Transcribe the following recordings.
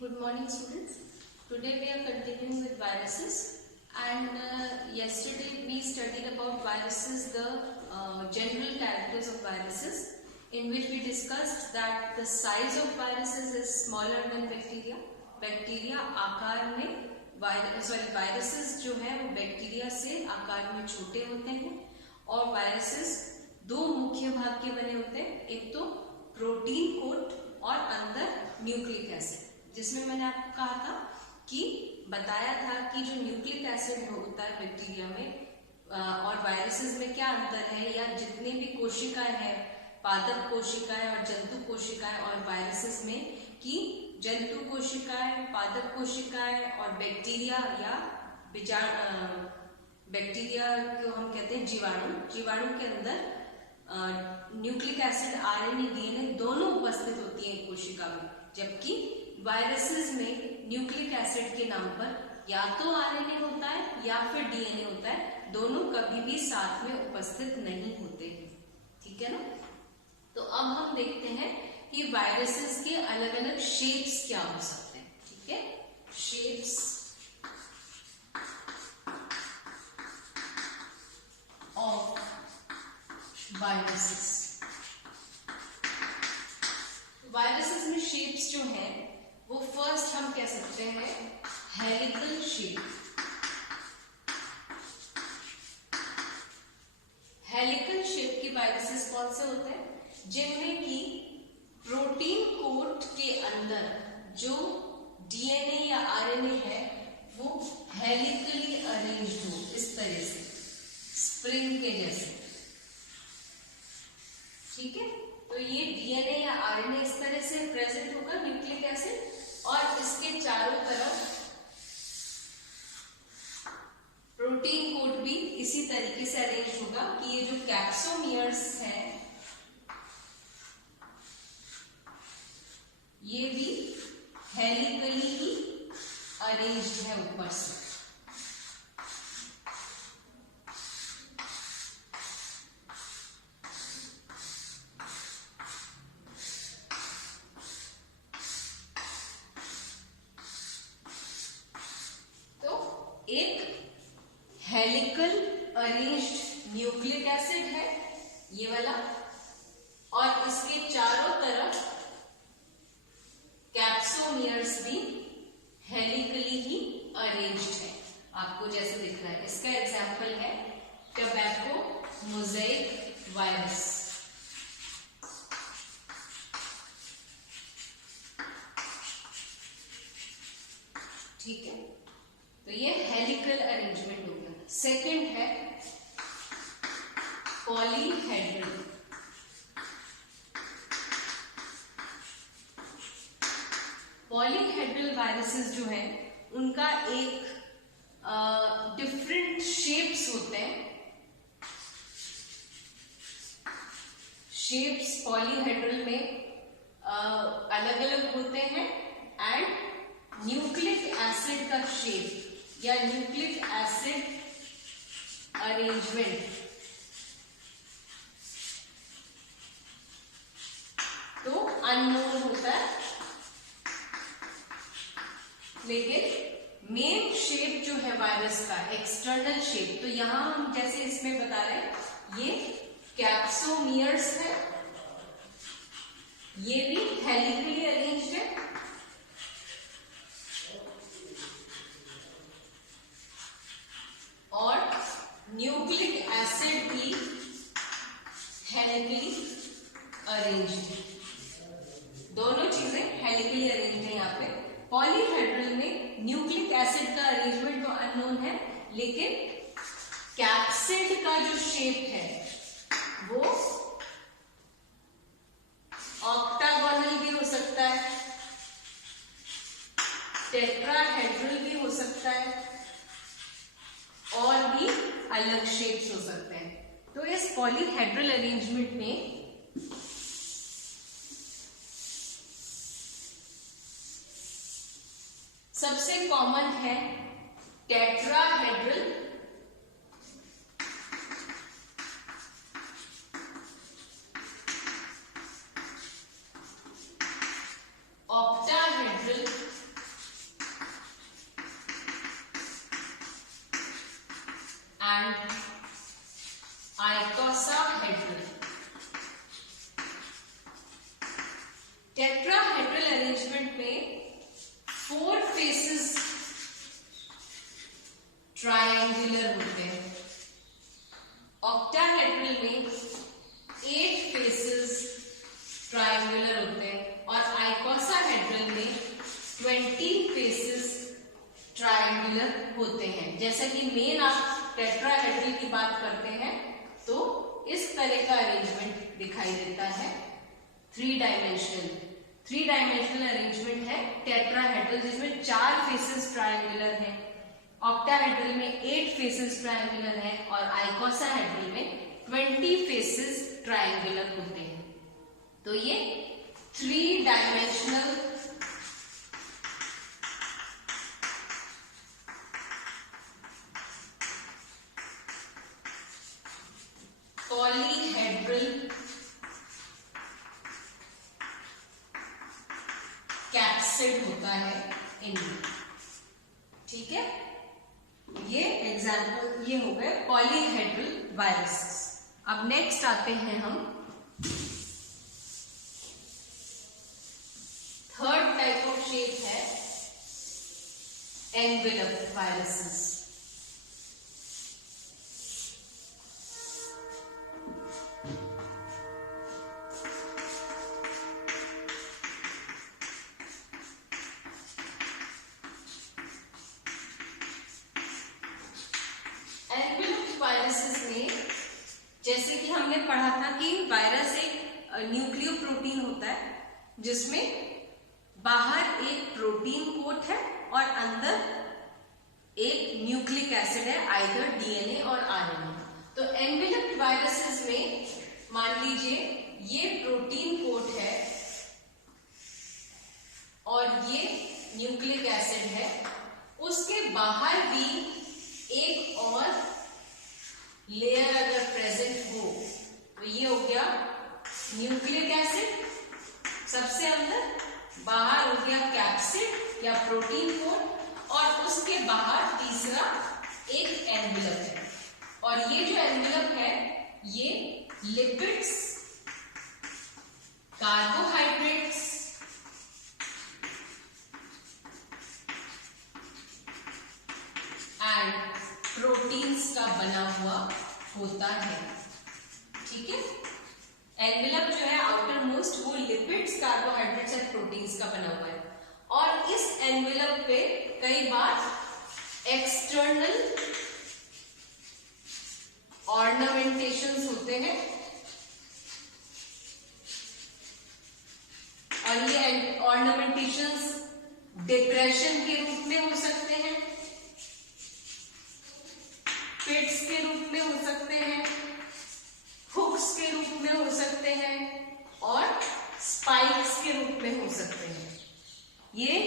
Good morning, students. Today we are continuing with viruses, and yesterday we studied about viruses, the general characters of viruses, in which we discussed that the size of viruses is smaller than bacteria. Bacteria आकार में viruses जो है वो bacteria से आकार में छोटे होते हैं, और वायरसेस दो मुख्य भाग के बने होते हैं, एक तो प्रोटीन कोट और अंदर न्यूक्लिक एसिड, जिसमें मैंने आपको कहा था कि बताया था कि जो न्यूक्लिक एसिड होता है बैक्टीरिया में और वायरसेस में क्या अंतर है, या जितने भी कोशिकाएं हैं, पादप कोशिकाएं और जंतु कोशिकाएं और वायरसेस में, कि जंतु कोशिकाएं, पादप कोशिकाएं और बैक्टीरिया या बैक्टीरिया को हम कहते हैं जीवाणु के अंदर न्यूक्लिक एसिड, आरएनए, डीएनए दोनों उपस्थित होती है कोशिका में, जबकि वायरसेस में न्यूक्लिक एसिड के नाम पर या तो आरएनए होता है या फिर डीएनए होता है, दोनों कभी भी साथ में उपस्थित नहीं होते हैं। ठीक है ना। तो अब हम देखते हैं कि वायरसेस के अलग अलग शेप्स क्या हो सकते हैं। ठीक है, शेप्स ऑफ वायरसेस। वायरसेस में शेप्स जो हैं वो फर्स्ट हम कह सकते हैं हेलिकल शेप। हेलिकल शेप के वायरसेस कौन से होते हैं? जिनमें कि प्रोटीन कोट के अंदर जो डीएनए या आरएनए है वो हेलिकली अरेंज्ड हो, इस तरह से स्प्रिंग के जैसे। ठीक है, तो ये डीएनए या आरएनए इस तरह से प्रेजेंट होगा, न्यूक्लिक एसिड, और इसके चारों तरफ प्रोटीन कोट भी इसी तरीके से अरेंज होगा कि ये जो कैप्सोमियर्स है ये भी हेलिकली ही अरेंज्ड है ऊपर से। तो एक हेलिकल अरेंज्ड न्यूक्लिक एसिड है ये वाला, और इसके चारों तरफ कैप्सोमियर्स भी हेलिकली ही अरेंज्ड है, आपको जैसे दिख रहा है। इसका एग्जाम्पल है टोबैको मोज़ेक वायरस। ठीक है, तो ये हेलिकल अरेंजमेंट हो गया। सेकंड है पॉलीहेड्रल। पॉलीहेड्रल वायरसेस जो है उनका एक डिफरेंट शेप्स होते हैं। शेप्स पॉलीहेड्रल में अलग अलग होते हैं, एंड न्यूक्लिक एसिड का शेप या न्यूक्लिक एसिड अरेंजमेंट तो अननोन होता है, लेकिन मेन शेप जो है वायरस का, एक्सटर्नल शेप, तो यहां हम जैसे इसमें बता रहे हैं ये कैप्सोमियर्स है, ये भी हेलिकली अरेंज्ड है, और न्यूक्लिक एसिड भी हेलिकली अरेंज्ड है। दोनों चीजें हेलिकली अरेंज्ड है यहाँ पे। पॉलीहेड्रल में न्यूक्लिक एसिड का अरेंजमेंट तो अननोन है, लेकिन कैप्सिड का जो शेप है वो ऑक्टागोनल भी हो सकता है, टेट्राहेड्रल भी हो सकता है, और भी अलग शेप्स हो सकते हैं। तो इस पॉलीहेड्रल अरेंजमेंट में सबसे कॉमन है टेट्राहेड्रल, ऑक्टाहेड्रल 20 फेसेस ट्रायंगुलर होते हैं। जैसा कि मेन आप टेट्राहेड्रल की बात करते हैं तो इस तरह का अरेंजमेंट दिखाई देता है। थ्री डायमेंशनल अरेंजमेंट है टेट्राहेड्रल, जिसमें 4 फेसेस ट्रायंगुलर है। ऑक्टाहेड्रल में 8 फेसेस ट्रायंगुलर है और आइकोसाहेड्रल में 20 फेसेस ट्रायंगुलर होते हैं। तो ये 3 डायमेंशनल पॉलीहेड्रल कैप्सिड होता है इनमें। ठीक है, ये एग्जाम्पल ये हो गए पॉलीहेड्रल वायरसेस। अब नेक्स्ट आते हैं हम थर्ड टाइप ऑफ शेप है एनवेलप वायरसेस। वायरसेस में जैसे कि हमने पढ़ा था कि वायरस एक न्यूक्लियोप्रोटीन होता है, जिसमें बाहर एक प्रोटीन कोट है और अंदर एक न्यूक्लिक एसिड है, आइदर डीएनए और आरएनए। तो एनवेलप्ड वायरसेस में मान लीजिए ये प्रोटीन कोट है और ये न्यूक्लिक एसिड है, उसके बाहर भी एक और लेयर अगर प्रेजेंट हो तो ये हो गया न्यूक्लिक एसिड सबसे अंदर, बाहर हो गया कैप्सिड या प्रोटीन कोट और उसके बाहर तीसरा एक एनवेलप है। और ये जो एनवेलप है ये लिपिड्स, कार्बोहाइड्रेट्स एंड प्रोटीन्स का बना हुआ होता है। ठीक है, एनवेलप जो है आउटर मोस्ट वो लिपिड्स, कार्बोहाइड्रेट्स एंड प्रोटीन्स का बना हुआ है। और इस एनवेलप पे कई बार एक्सटर्नल ऑर्नामेंटेशंस होते हैं और ये ऑर्नामेंटेशंस डिप्रेशन के रूप में हो सकते हैं, पिट्स के रूप में हो सकते हैं, हुक्स के रूप में हो सकते हैं और स्पाइक्स के रूप में हो सकते हैं। ये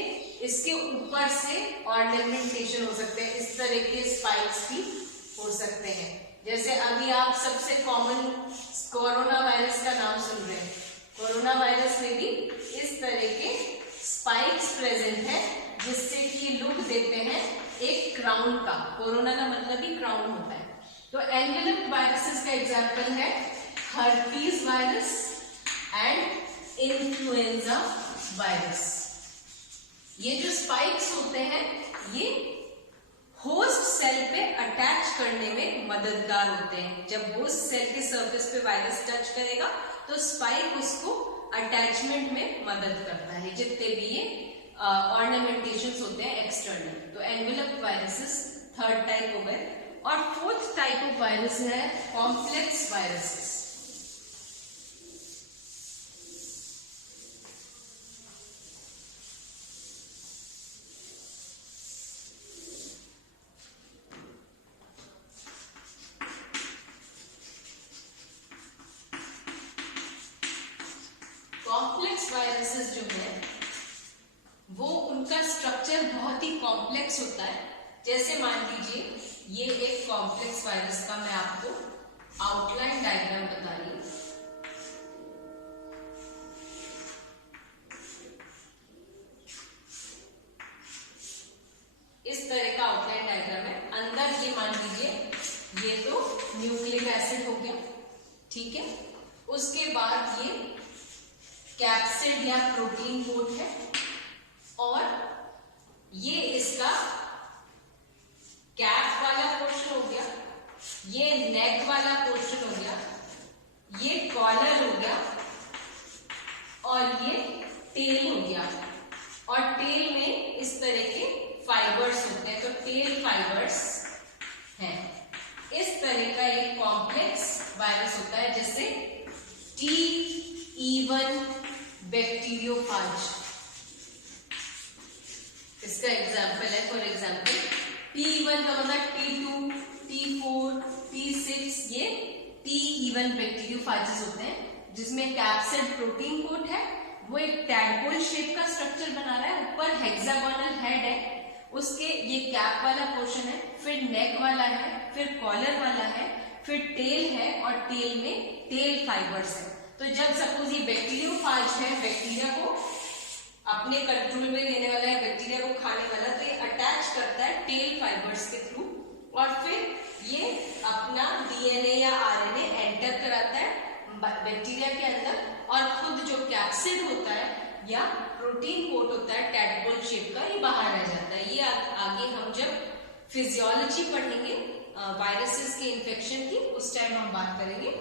इसके ऊपर से ऑर्नामेंटेशन हो सकते हैं, इस तरह के स्पाइक्स भी हो सकते हैं। जैसे अभी आप सबसे कॉमन कोरोना वायरस का नाम सुन रहे हैं, कोरोना वायरस में भी इस तरह के स्पाइक्स प्रेजेंट है, जिससे कि लुक देते हैं एक क्राउन का। कोरोना का मतलब ही क्राउन होता है। तो एनवेलप्ड वायरसेस का एग्जांपल है herpes virus and influenza virus. ये जो स्पाइक्स होते हैं ये होस्ट सेल पे अटैच करने में मददगार होते हैं। जब होस्ट सेल के सरफेस पे वायरस टच करेगा तो स्पाइक उसको अटैचमेंट में मदद करता है, जितने भी ये ऑर्नामेंटेशंस होते हैं एक्सटर्नल। तो एनवेलप्ड वायरसेस थर्ड टाइप हो गए। और फोर्थ टाइप ऑफ वायरस है कॉम्प्लेक्स वायरसेस। कॉम्प्लेक्स वायरसेस जो है वो उनका स्ट्रक्चर बहुत ही कॉम्प्लेक्स होता है। जैसे मान लीजिए ये एक कॉम्प्लेक्स वायरस का मैं आपको आउटलाइन डायग्राम बता रही हूं। इस तरह का आउटलाइन डायग्राम है। अंदर ये मान लीजिए ये तो न्यूक्लिक एसिड हो गया, ठीक है। उसके बाद ये कैप्सिड या प्रोटीन कोट है और ये इसका कैप वाला पोर्शन हो गया, ये नेक वाला पोर्शन हो गया, ये कॉलर हो गया और ये टेल हो गया। और टेल में वायरस होता है, जैसे T1 बैक्टीरियोफाज, इसका एग्जाम्पल है। फॉर एग्जाम्पल T1 का मतलब T2, T4, T6, ये T1 बैक्टीरियोफाजेस होते हैं, जिसमें कैप्सिड प्रोटीन कोट है। वो एक टैडपोल शेप का स्ट्रक्चर बना रहा है, ऊपर हेक्सागोनल हेड है, उसके ये कैप वाला पोर्शन है, फिर नेक वाला है, फिर कॉलर वाला है, फिर टेल है, और टेल में टेल फाइबर्स है। तो जब सपोज ये बैक्टीरियोफाज है, बैक्टीरिया को अपने कंट्रोल में लेने वाला है, बैक्टीरिया को खाने वाला, तो ये अटैच करता है टेल फाइबर्स के थ्रू, और फिर ये अपना डीएनए या आरएनए एंटर कराता है बैक्टीरिया के अंदर, और खुद जो कैप्सिड होता है या प्रोटीन कोट होता है टैडपोल शेप का, ये बाहर आ जाता है। ये आगे हम जब फिजियोलॉजी पढ़ेंगे वायरसेस के इन्फेक्शन की, उस टाइम हम बात करेंगे।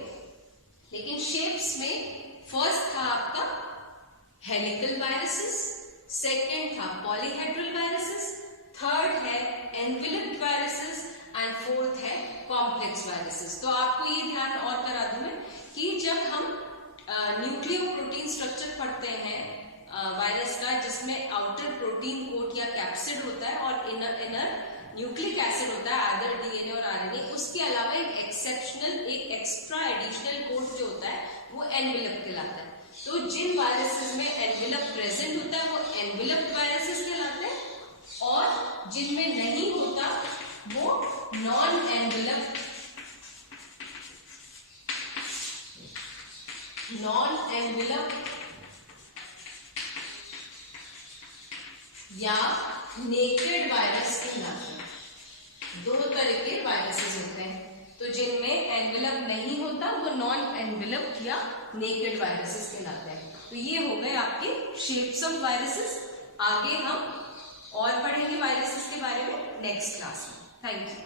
लेकिन शेप्स में फर्स्ट था आपका हेलिकल वायरसेस, सेकेंड था पॉलीहेड्रल वायरसेस, थर्ड है एनवेलप्ड वायरसेस, एंड फोर्थ है कॉम्प्लेक्स वायरसेस। तो आपको ये ध्यान और करा दूं मैं कि जब हम न्यूक्लियोप्रोटीन स्ट्रक्चर पढ़ते हैं वायरस का, जिसमें आउटर प्रोटीन कोट या कैप्सिड होता है और इनर न्यूक्लिक एसिड होता है, आदर डीएनए और आरएनए, उसके अलावा एक एक्सेप्शनल, एक एक्स्ट्रा एडिशनल कोट जो होता है वो एनवेलप कहलाता है। तो जिन वायरसेस में एनवेलप प्रेजेंट होता है वो एनवेलप्ड वायरसेस कहलाते हैं, और जिनमें नहीं होता वो नॉन एनवेलप्ड या नेकेड वायरस कहलाते हैं। दो तरह के वायरसेस होते हैं, तो जिनमें एनवेलप नहीं होता वो नॉन एनवेलप या नेकेड वायरसेस कहलाते हैं। तो ये हो गए आपके शेप्स ऑफ वायरसेस। आगे हम और पढ़ेंगे वायरसेस के बारे में नेक्स्ट क्लास में। Thank you.